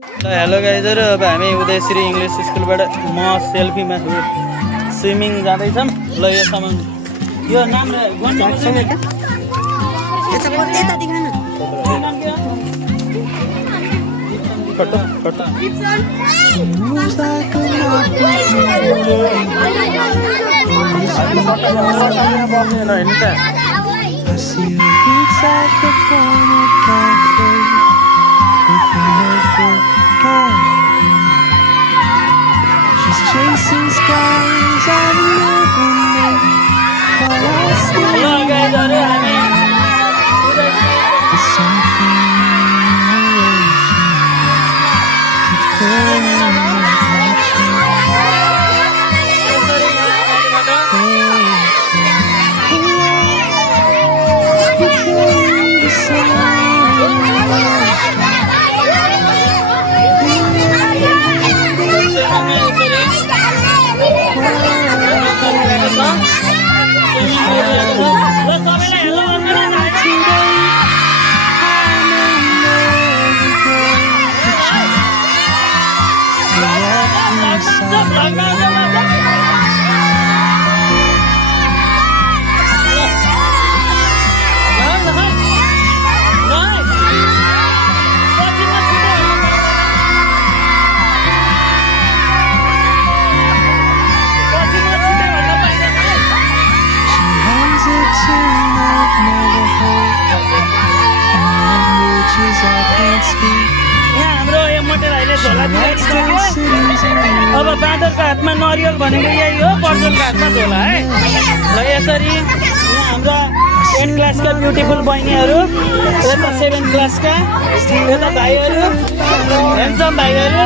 Hello गाइजहरु, अब हामी Udayshri English स्कुलबाट म सेल्फीमा स्विमिङ जाँदैछौँ। ल यो सामान यो नाम She's chasing skies I've never known. While I stay Hello guys, there's something in the ocean keeps pulling at my chain. You carry the sun. अब बाँदरको हातमा नरियल भनेको यही हो, पर्जनको हातमा झोला है। ल यसरी यहाँ हाम्रो 10 क्लासका ब्युटिफुल बहिनीहरू, यता 7 क्लासका, यता भाइहरू, ह्यान्डसम भाइहरू,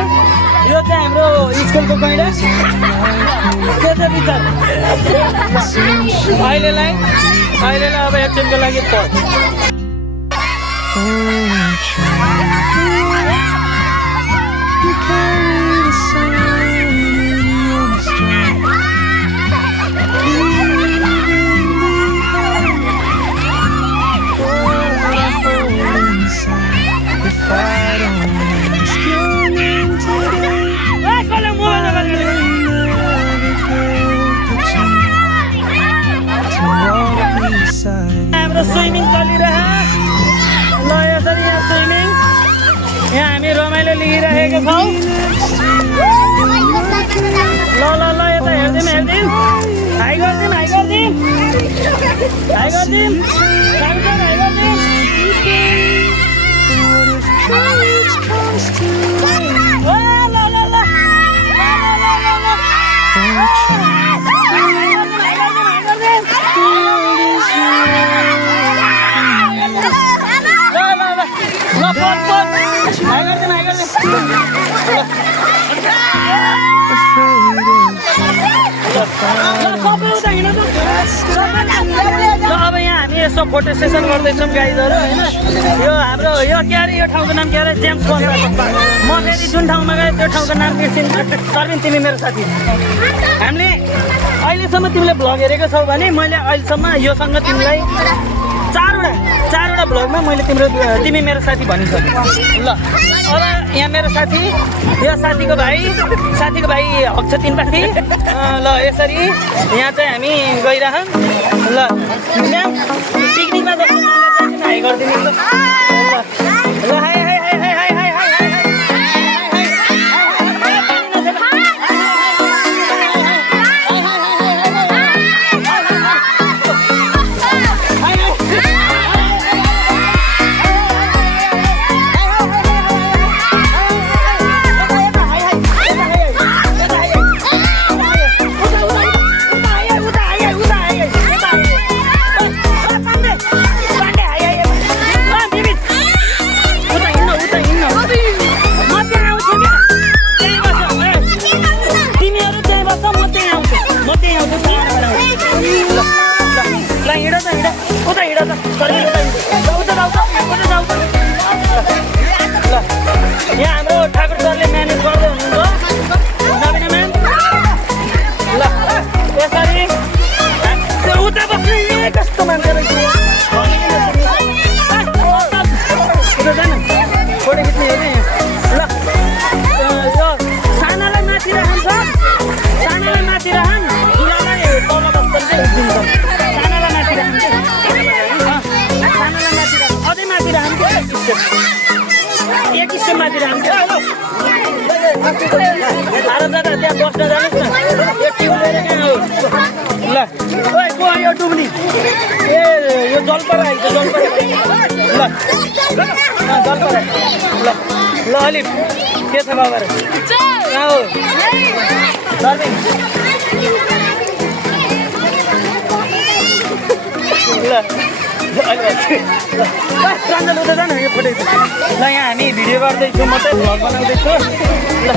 यो चाहिँ हाम्रो स्कुलको गैँडा के छ विचार अहिलेलाई अब एकछिनको लागि You carry the sun in your strength, leaving behind what I hold inside. If I don't ask your name today, I never get the chance to walk beside you. हाम्रो स्विमिङ चलिरह्यो। ल यसरी यहाँ स्विमिङ यहाँ हामी रमाइलो लिइरहेको छौँ। ल ल ल यता हेर्दिउँ हाई गरिदिउँ हाई गरिदिउँ हाई गरिदिउँ हाई गरिदिउँ। ल ल ल अब यहाँ हामी यसो फोटो सेसन गर्दैछौँ गाइजहरू होइन। यो हाम्रो यो के अरे यो ठाउँको नाम के अरे जेम्स बन्द। म फेरि जुन ठाउँमा गएँ त्यो ठाउँको नाम बिर्सिन्छ। सर्विन तिमी मेरो साथी, हामीले अहिलेसम्म तिमीले भ्लग हेरेको छौ भने मैले अहिलेसम्म योसँग तिमीलाई चारवटा भ्लगमा मैले तिमी मेरो साथी भनिसकेँ। ल अब यहाँ मेरो साथी, यो साथीको भाइ हक छ 3 पाथी। ल यसरी यहाँ चाहिँ हामी गइरहँ। ल यहाँ पिकनिकमा हाई गरिदिनु। ल high high high high high high high आराम दादा त्यहाँ बस्न जानुहोस् न यो ट्युब लिएर कहाँ हो ल ओइ को यो डुब्नी ए यो जलपरा आइछ जलपरा ल जलपरा ल ल अलिक के छ बाबाहरू कहाँ हो सर्भिङ ल प्राञ्जल उता जानु यो फोटो ल यहाँ हामी भिडियो गर्दैछौँ म चाहिँ भ्लग बनाउँदैछु ल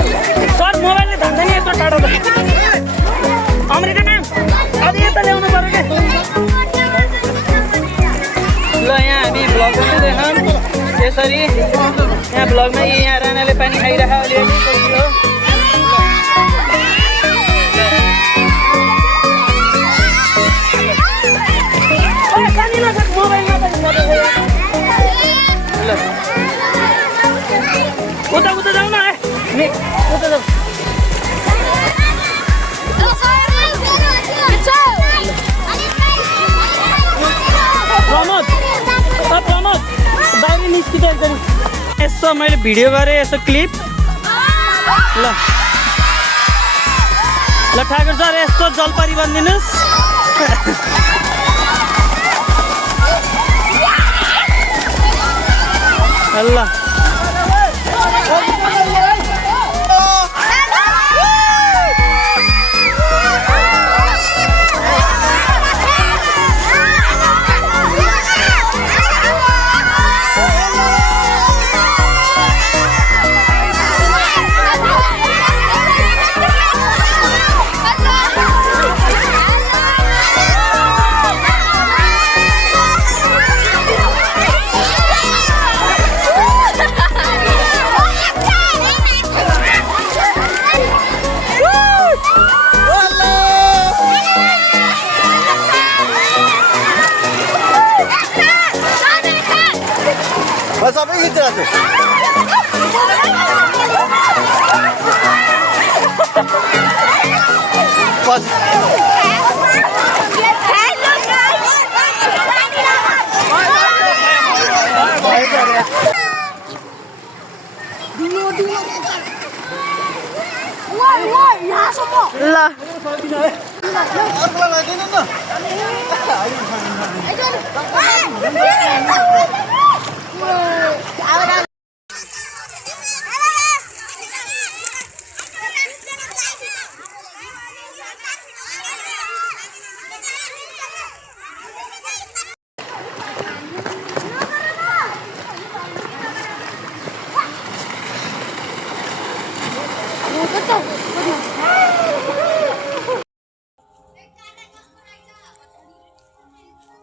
सर मोबाइलले धन्छ नि यत्रो टाढो त अमेरिका नाम अझै यता ल्याउनु पऱ्यो क्या ल यहाँ हामी भ्लग गर्दैछौँ यसरी यहाँ भ्लगमा यहाँ रानाले पानी खाइराख अलिअलि हो उता उता जाऊ न उता जाऊ प्रमोद प्रमोद बाहिर निस्किँदै एकदम यसो मैले भिडियो गरेँ यसो क्लिप ल ल ठाकुर सर यस्तो जलपरी बनिदिनुहोस् ल सबै खिचिरहेको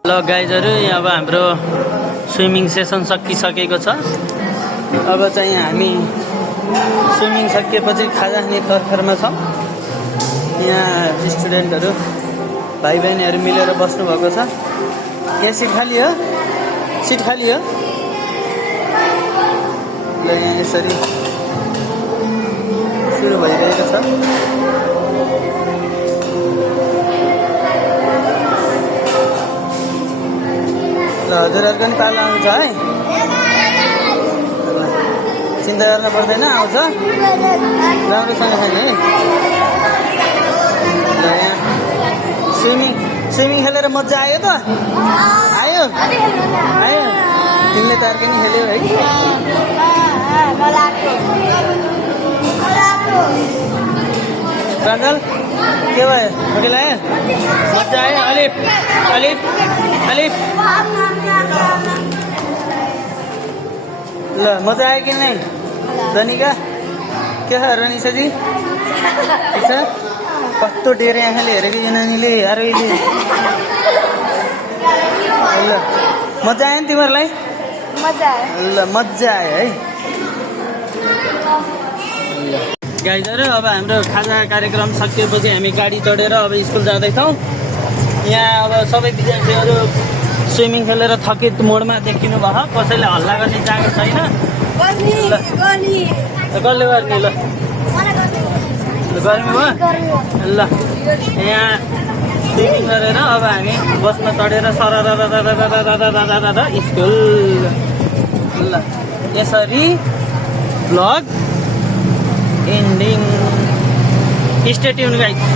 ल गाइजहरू यहाँ अब हाम्रो स्विमिङ सेसन सकिसकेको छ अब चाहिँ हामी स्विमिङ सकिएपछि खाजा खाने तर्खरमा छौँ यहाँ स्टुडेन्टहरू भाइ बहिनीहरू मिलेर बस्नुभएको छ यहाँ सिट खाली हो सिट खाली हो ल यहाँ यसरी सुरु भइरहेको छ ल हजुरहरूको पनि पालो आउँछ है चिन्ता गर्न पर्दैन आउँछ राम्रोसँग खाने है ल यहाँ स्विमिङ खेलेर मजा आयो त आयो आयो तिमीले त अर्कै नि खेल्यौ है प्राञ्जल के भयो होटेल आयो मजा आयो अलिप अलिप अलिप ल मजा आयो कि नै धनिका के छ रनिसाजी ठिक छ कस्तो डेरे आँखाले हेरेको यो नानीले आरोले ल मजा आयो नि तिमीहरूलाई ल मजा आयो है गाइजहरू अब हाम्रो खाजा कार्यक्रम सकिएपछि हामी गाडी चढेर अब स्कुल जाँदैछौँ यहाँ अब सबै विद्यार्थीहरू स्विमिङ खेलेर थकित मोडमा देखिनु भयो कसैले हल्ला गर्ने जाएको छैन कसले गर्ने ल गर्मी भयो ल यहाँ स्विमिङ गरेर अब हामी बसमा चढेर सरर स्कुल ल यसरी vlog ending. Stay tuned guys.